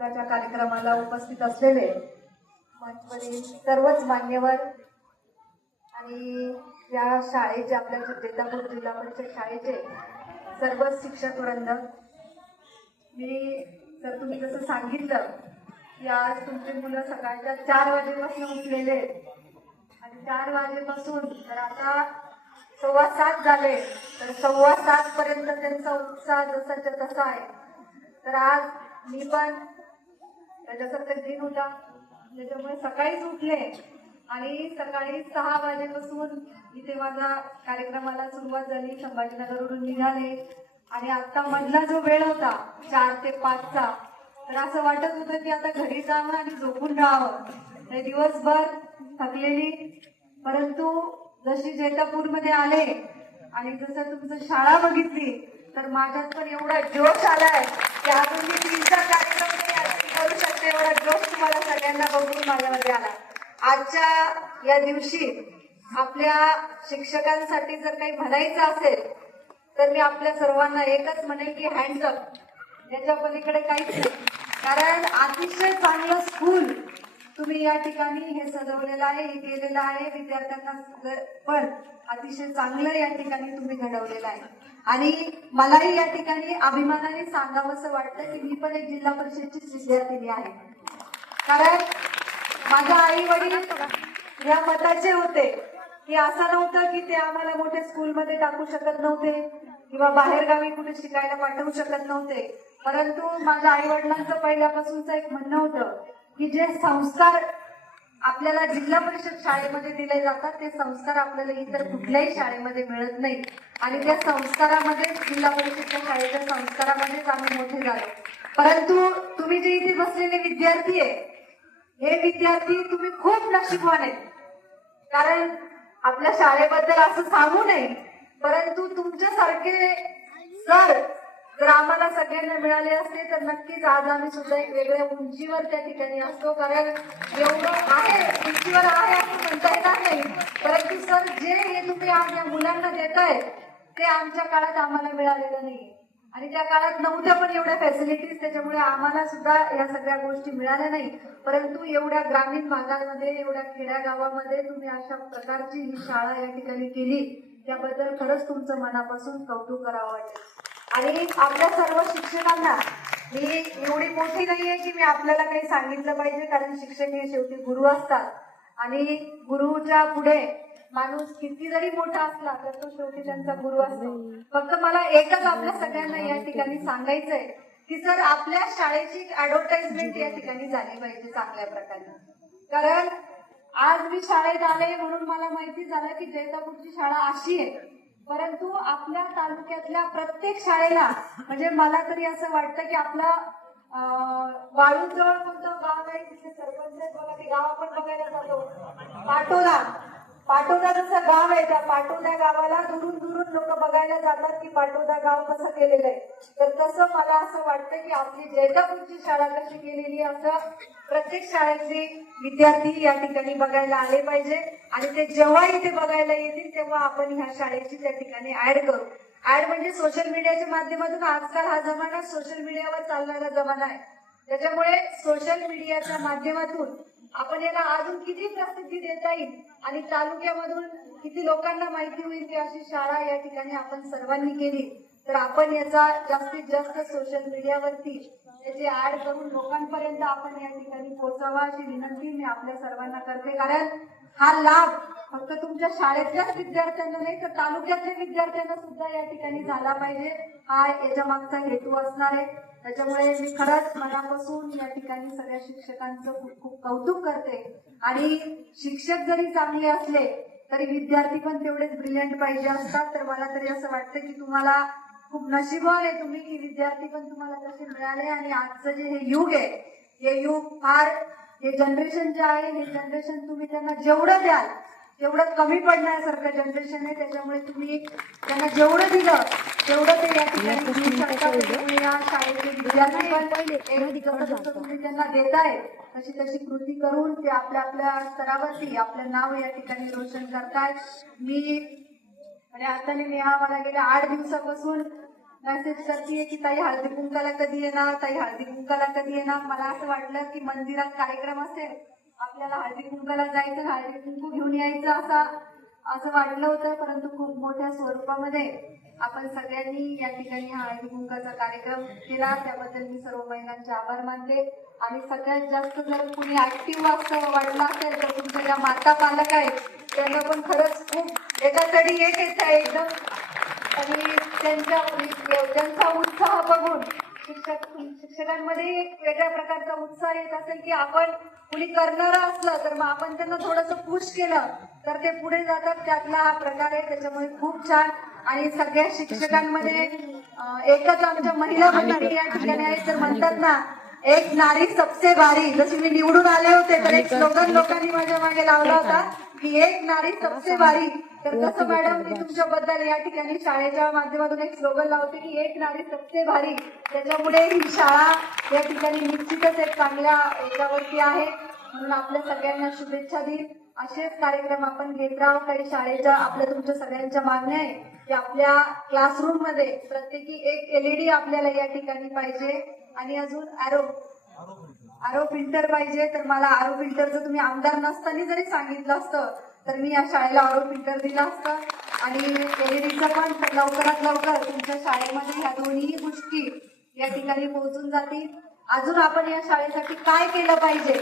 हक्काच्या कार्यक्रमाला उपस्थित असलेले मंचवरील सर्वच मान्यवर आणि या शाळेचे आपल्या जेतापूर जिल्हा परिषद शाळेचे सर्व शिक्षक वृंद मी जर तुम्ही जसं सांगितलं की आज तुमची मुलं सकाळच्या चार वाजेपासून उठलेले आणि चार वाजेपासून तर आता सव्वा सात झाले तर सव्वा सात पर्यंत त्यांचा उत्साह जसाच्या तसा आहे. तर आज मी पण त्याच्यासारखं दिन होता त्याच्यामुळे सकाळीच उठले आणि सकाळी सहा वाजेपासून इथे माझा कार्यक्रमाला सुरुवात झाली संभाजीनगरवरून निघाले. आणि आता मधला जो वेळ होता चार ते पाचचा तर असं वाटत होतं की आता घरी जावं आणि झोपून राहावं. तर दिवसभर थकलेली. परंतु जशी जैतापूरमध्ये आले आणि जसं तुमचं शाळा बघितली तर माझ्यात पण एवढा जोश आलाय की अजून मी तीनचा कार्यक्रम नाही करू शकते एवढा जोश तुम्हाला सगळ्यांना बघून माझ्यामध्ये आला. आजच्या या दिवशी आपल्या शिक्षकांसाठी जर काही म्हणायचं असेल तर मी आपल्या सर्वांना एकच म्हणेन की हँड्स याच्या पलीकडे काहीच नाही. कारण अतिशय चांगलं स्कूल तुम्ही या ठिकाणी हे सजवलेलं आहे हे केलेलं आहे विद्यार्थ्यांना पण अतिशय चांगलं या ठिकाणी तुम्ही घडवलेलं आहे. आणि मलाही या ठिकाणी अभिमानाने सांगावंसं वाटतं की मी पण एक जिल्हा परिषदचीच विद्यार्थिनी आहे. कारण माझ्या आई वडील या मताचे होते की असं नव्हतं की ते आम्हाला मोठ्या स्कूलमध्ये टाकू शकत नव्हते किंवा बाहेर गावी कुठे शिकायला पाठवू शकत नव्हते. परंतु माझ्या आई वडिलांचं पहिल्यापासूनच एक म्हणणं होतं की जे संस्कार आपल्याला जिल्हा परिषद शाळेमध्ये दिले जातात ते संस्कार आपल्याला इतर कुठल्याही शाळेमध्ये मिळत नाही आणि त्या संस्कारामध्ये जिल्हा परिषदच्या शाळेच्या संस्कारामध्येच आम्ही मोठे झालो. परंतु तुम्ही जे इथे बसलेले विद्यार्थी आहे हे विद्यार्थी तुम्ही खूप नशीबवान आहेत. कारण आपल्या शाळेबद्दल असं सांगू नये परंतु तुमच्यासारखे सर आम्हाला सगळ्यांना मिळाले असते तर नक्कीच आज आम्ही सुद्धा एक वेगळ्या उंचीवर त्या ठिकाणी असतो. कारण एवढं आहे उंचीवर आहे असं म्हणता येणार नाही. परंतु सर जे हे तुम्ही आज या मुलांना देताय ते आमच्या काळात आम्हाला मिळालेलं नाही आणि त्या काळात नव्हत्या पण एवढ्या फॅसिलिटीज त्याच्यामुळे आम्हाला सुद्धा या सगळ्या गोष्टी मिळाल्या नाही. परंतु एवढ्या ग्रामीण भागामध्ये एवढ्या खेड्या गावामध्ये तुम्ही अशा प्रकारची ही शाळा या ठिकाणी केली त्याबद्दल खरंच तुमचं मनापासून कौतुक करावं वाटेल. आणि आपल्या सर्व शिक्षकांना मी एवढी मोठी नाहीये की मी आपल्याला काही सांगितलं पाहिजे कारण शिक्षक हे शेवटी गुरु असतात. आणि गुरुच्या पुढे माणूस किती जरी मोठा असला तर तो शेवटी त्यांचा गुरु असतो. फक्त मला एकच आपल्या सगळ्यांना या ठिकाणी सांगायचंय की सर आपल्या शाळेची ऍडव्हर्टाइजमेंट या ठिकाणी झाली पाहिजे चांगल्या प्रकारे. कारण आज मी शाळेत आले म्हणून मला माहिती झालं की जैतापूरची शाळा अशी आहे. परंतु आपल्या तालुक्यातल्या प्रत्येक शाळेला म्हणजे मला तरी असं वाटतं की आपला वाळूजवळ कोणतं गाव आहे तिथे सरपंच बघा ते गाव आपण बघायला जातो. पाटोदा पाटोदा जसं गाव आहे त्या पाटोदा गावाला दुरून दुरून लोक बघायला जातात की पाटोदा गाव कसं केलेलं आहे. तर तसं मला असं वाटतं की आपली जैतापूरची शाळा कशी केलेली असं प्रत्येक शाळेतले विद्यार्थी या ठिकाणी बघायला आले पाहिजे. आणि ते जेव्हा इथे बघायला येतील तेव्हा आपण ह्या शाळेची त्या ठिकाणी ऍड करू. ऍड म्हणजे सोशल मीडियाच्या माध्यमातून आजकाल हा जमाना सोशल मीडियावर चालणारा जमाना आहे. त्याच्यामुळे सोशल मीडियाच्या माध्यमातून आपण याला अजून किती प्रसिद्धी देता येईल आणि तालुक्यामधून किती लोकांना माहिती होईल की अशी शाळा या ठिकाणी आपण सर्वांनी केली तर आपण याचा जास्तीत जास्त सोशल मीडियावरती त्याची ऍड करून लोकांपर्यंत आपण या ठिकाणी पोहोचावा अशी विनंती मी आपल्या सर्वांना करते. कारण हा लाभ फक्त तुमच्या शाळेतल्याच विद्यार्थ्यांना नाही तर तालुक्यातल्या विद्यार्थ्यांना सुद्धा या ठिकाणी झाला पाहिजे. हा याच्या मागचा हेतू असणार आहे. त्याच्यामुळे मी खरंच मनापासून या ठिकाणी सगळ्या शिक्षकांचं खूप खूप कौतुक करते. आणि शिक्षक जरी चांगले असले तरी विद्यार्थी पण तेवढेच ब्रिलियंट पाहिजे असतात. तर मला तरी असं वाटतं की तुम्हाला खूप नशिबवान आहे तुम्ही की विद्यार्थी पण तुम्हाला तसे मिळाले. आणि आजचं जे हे युग आहे हे युग फार हे जनरेशन जे आहे हे जनरेशन तुम्ही त्यांना जेवढं द्याल तेवढं कमी पडण्यासारखं जनरेशन आहे त्याच्यामुळे तुम्ही त्यांना जेवढं दिलं तेवढं ते या ठिकाणी या तुम्ही त्यांना देताय तशी तशी कृती करून ते आपल्या आपल्या स्तरावरती आपलं नाव या ठिकाणी रोशन करतायत मी आणि आता मी हा मला गेल्या आठ दिवसापासून मेसेज करते की ताई हळदी कुंकाला कधी येणार? ताई हळदी कुंकाला कधी येणार? मला असं वाटलं की मंदिरात कार्यक्रम असेल आपल्याला हळदी कुंकाला जायचं हळदी कुंकू घेऊन यायचं असा असं वाटलं होतं परंतु खूप मोठ्या स्वरूपामध्ये आपण सगळ्यांनी या ठिकाणी हा हळदी कुंकाचा कार्यक्रम केला. त्याबद्दल मी सर्व महिलांचे आभार मानते. आणि सगळ्यात जास्त जर कुणी ऍक्टिव्ह असं वाटलं असेल तर तुमच्या ज्या माता पालक आहेत त्यांना पण खरंच खूप एकासाठी एक येत आहे एकदम. आणि त्यांच्या त्यांचा उत्साह बघून शिक्षक शिक्षकांमध्ये एक वेगळ्या प्रकारचा उत्साह येत असेल की आपण कुणी करणारं असलं तर मग आपण त्यांना थोडस पुश केलं तर ते पुढे जातात. त्यातला हा प्रकार आहे. त्याच्यामुळे खूप छान. आणि सगळ्या शिक्षकांमध्ये एकच आमच्या महिला मंडळी या ठिकाणी आहेत तर म्हणतात ना एक नारी सबसे भारी. जशी मी निवडून आले होते तर एक स्लोगन लोकांनी माझ्या मागे लावला होता की एक नारी सबसे भारी. तर तसं मॅडम मी तुमच्याबद्दल या ठिकाणी शाळेच्या माध्यमातून एक स्लोगन लावते की एक नारी सबसे भारी त्याच्यामुळे ही शाळा या ठिकाणी निश्चितच एक चांगल्या याच्यावरती आहे. म्हणून आपल्या सगळ्यांना शुभेच्छा देईल. असेच कार्यक्रम आपण घेत राहू. काही शाळेच्या आपल्या तुमच्या सगळ्यांच्या मागण्या आहे की आपल्या क्लासरूममध्ये प्रत्येकी एक एलईडी आपल्याला या ठिकाणी पाहिजे. आणि अजून अॅरो आरो फिल्टर पाहिजे. तर मला आरो फिल्टरचं तुम्ही आमदार नसताना जरी सांगितलं असतं तर मी या शाळेला आरो फिल्टर दिलं असतं. आणि एलईडीचं पण लवकरात लवकर तुमच्या शाळेमध्ये ह्या दोन्ही गोष्टी या ठिकाणी पोहोचून जातील. अजून आपण या शाळेसाठी काय केलं पाहिजे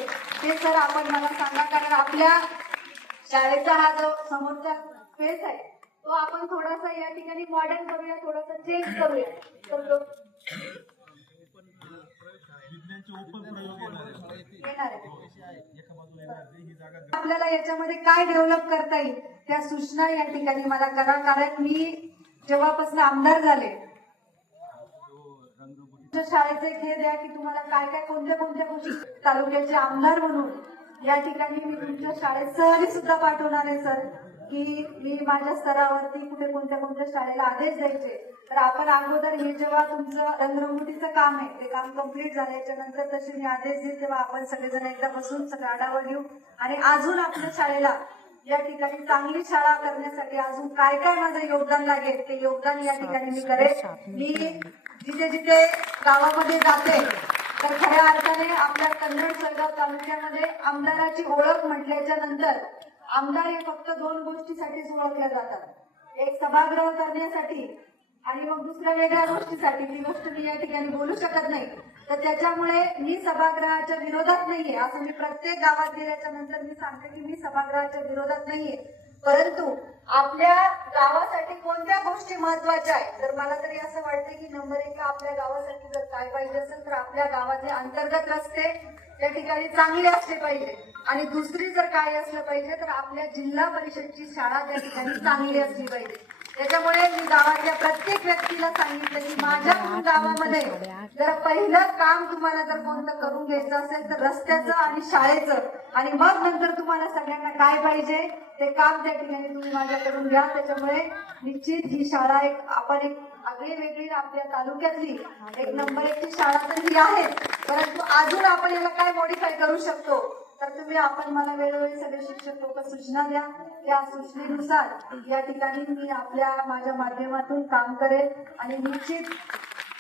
ते सर आपण मला सांगा कारण आपल्या शाळेचा हा जो समोरचा स्पेस आहे तो आपण थोडासा या ठिकाणी मॉडर्न करूया थोडासा चेंज करूया. तर. येणार आहे. आपल्याला याच्यामध्ये काय डेव्हलप करता येईल त्या सूचना या ठिकाणी मला करा. कारण मी जेव्हापासून आमदार झाले तुमच्या शाळेचे हे द्या की तुम्हाला काय काय कोणत्या कोणत्या गोष्टी तालुक्याचे आमदार म्हणून या ठिकाणी मी तुमच्या शाळेत सहली सुद्धा पाठवणार आहे सर. की मी माझ्या स्तरावरती कुठे कोणत्या कोणत्या शाळेला आदेश द्यायचे तर आपण अगोदर हे जेव्हा तुमचं रंगरंगोटीचं काम आहे ते काम कंप्लीट झाल्याच्यानंतर तसे मी आदेश देईल तेव्हा आपण सगळेजण एकदा बसून सगळं आढावा घेऊ. आणि अजून आपल्या शाळेला या ठिकाणी चांगली शाळा करण्यासाठी अजून काय काय माझं योगदान लागेल ते योगदान या ठिकाणी मी करेन मी जिथे जिथे गावामध्ये जाते तर खऱ्या अर्थाने आपल्या कन्नड सरगाव तालुक्यामध्ये आमदाराची ओळख म्हटल्याच्या नंतर आमदार हे फक्त दोन गोष्टीसाठीच ओळखल्या जातात. एक सभागृह करण्यासाठी आणि मग दुसऱ्या वेगळ्या गोष्टीसाठी ही गोष्ट मी या ठिकाणी बोलू शकत नाही. तर त्याच्यामुळे मी सभागृहाच्या विरोधात नाहीये. असं मी प्रत्येक गावात गेल्याच्यानंतर मी सांगते की मी सभागृहाच्या विरोधात नाहीये. परंतु आपल्या गावासाठी कोणत्या गोष्टी महत्त्वाच्या आहेत? तर मला तरी असं वाटतं की नंबर एक आपल्या गावासाठी जर काय पाहिजे असेल तर आपल्या गावातले अंतर्गत रस्ते त्या ठिकाणी चांगले असले पाहिजे. आणि दुसरी जर काय असलं पाहिजे तर आपल्या जिल्हा परिषदची शाळा त्या ठिकाणी चांगली असली पाहिजे. त्याच्यामुळे मी गावातल्या प्रत्येक व्यक्तीला सांगितलं की माझ्या गावामध्ये जर पहिलं काम तुम्हाला जर कोणतं करून घ्यायचं असेल तर रस्त्याचं आणि शाळेचं. आणि मग नंतर तुम्हाला सगळ्यांना काय पाहिजे ते काम त्या ठिकाणी तुम्ही माझ्याकडून घ्या. त्याच्यामुळे निश्चित ही शाळा एक आपण एक आगळी वेगळी आपल्या तालुक्यातली एक नंबर एकची शाळा तर ही आहे. परंतु अजून आपण याला काय मॉडीफाय करू शकतो? तर तुम्ही आपण मला वेळोवेळी सगळे शिक्षक लोक सूचना द्या. त्या सूचनेनुसार या ठिकाणी मी आपल्या माझ्या माध्यमातून काम करेल आणि निश्चित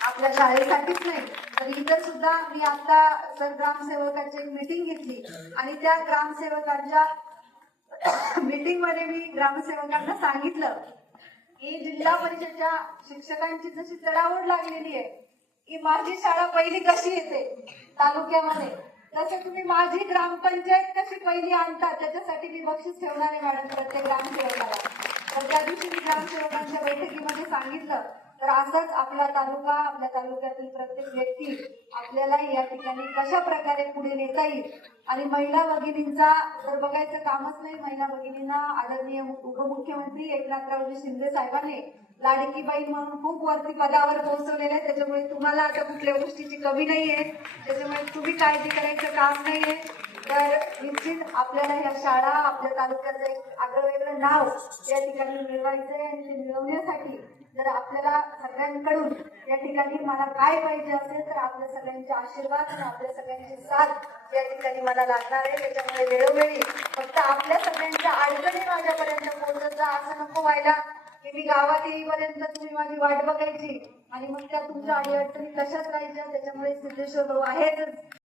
आपल्या शाळेसाठीच नाही तर इथं सुद्धा मी आता सर ग्रामसेवकांची एक मीटिंग घेतली आणि त्या ग्रामसेवकांच्या मीटिंगमध्ये मी ग्रामसेवकांना सांगितलं की जिल्हा परिषदच्या शिक्षकांची जशी चढावड लागलेली आहे की माझी शाळा पहिली कशी येते तालुक्यामध्ये? तसं तुम्ही माझी ग्रामपंचायत कशी पहिली आणता त्याच्यासाठी मी बक्षीस ठेवणार आहे मॅडम प्रत्येक ग्रामसेवकाला. तर त्या दिवशी मी ग्रामसेवकांच्या बैठकीमध्ये सांगितलं तर असंच आपला तालुका आपल्या तालुक्यातील प्रत्येक व्यक्ती आपल्याला या ठिकाणी कशा प्रकारे पुढे नेता येईल? आणि महिला भगिनींचा जर बघायचं कामच नाही महिला भगिनींना आदरणीय उपमुख्यमंत्री एकनाथरावजी शिंदे साहेबांनी लाडकी बाई म्हणून खूप वरती पदावर पोहोचवलेले आहे त्याच्यामुळे तुम्हाला आता कुठल्या गोष्टीची कमी नाही आहे त्याच्यामुळे तुम्ही काळजी करायचं काम नाही आहे तर निश्चित आपल्याला ह्या शाळा आपल्या तालुक्याचं एक आगळं नाव या ठिकाणी मिळवायचंय आणि ते मिळवण्यासाठी जर आपल्याला सगळ्यांकडून या ठिकाणी मला काय पाहिजे असेल तर आपल्या सगळ्यांचे आशीर्वाद आणि आपल्या सगळ्यांची साथ या ठिकाणी मला लागणार आहे. त्याच्यामुळे वेळोवेळी फक्त आपल्या सगळ्यांच्या अडचणी माझ्यापर्यंत पोहोचत जा असं नको व्हायला. की मी गावात येईपर्यंत तुम्ही माझी वाट बघायची आणि मग त्या तुमच्या अडीअडचणी तशाच राहायच्या त्याच्यामुळे सिद्धेश्वर भाऊ आहेतच.